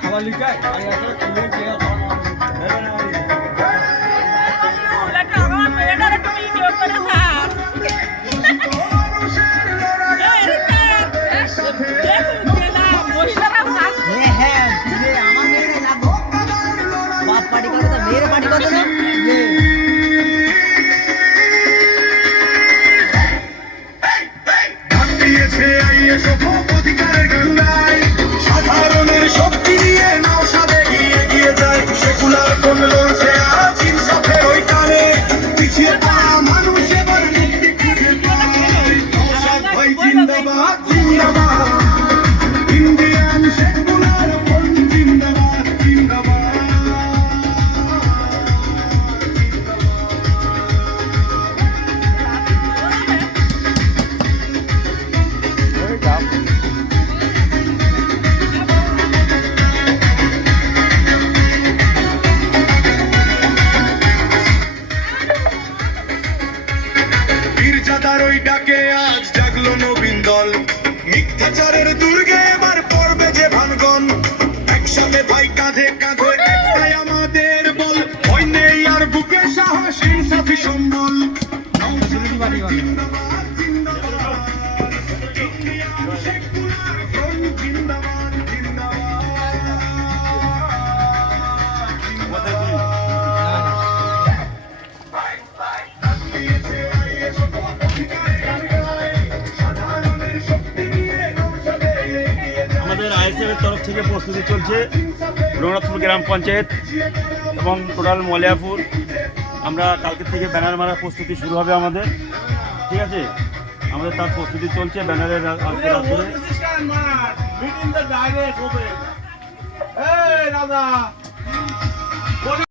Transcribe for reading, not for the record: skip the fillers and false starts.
খাবার লিটাই আর একটা খেলে খেয়ে মেয়ের পার্টি কত না সাধারণের শক্তি নিয়ে নওশাদে এগিয়ে যায় সেকুলার কোন লড়ছে আজ ইনসাফের ওই টানে পিছিয়ে পড়া মানুষ এবার মুক্তি খুঁজে পায় নওশাদ ভাই জিন্দাবাদ জিন্দাবাদ ইন্ডিয়ান সেকুলার কোন জিন্দাবাদ জিন্দাবাদ পীরজাদার ওই ডাকে আজ জাগলো নবীন দল মিথ্যাচারের দুর্গে এবার পড়বে যে ভানগণ একসাথে ভাই কাঁধে কাঁধে একটাই আমাদের বল ভয় নেই আর বুকে সাহস ইনসাফি সম্বল জিন্দাবাদ জিন্দাবাদ ইন্ডিয়ান সেকুলার ফ্রন্ট জিন্দাবাদ আমাদের আইএসএফের তরফ থেকে প্রস্তুতি চলছে রঘুনাথপুর গ্রাম পঞ্চায়েত এবং টোটাল মলিয়াপুর। আমরা কালকের থেকে ব্যানার মারার প্রস্তুতি শুরু হবে আমাদের, ঠিক আছে? আমাদের তার প্রস্তুতি চলছে ব্যানারের রাত ধরে।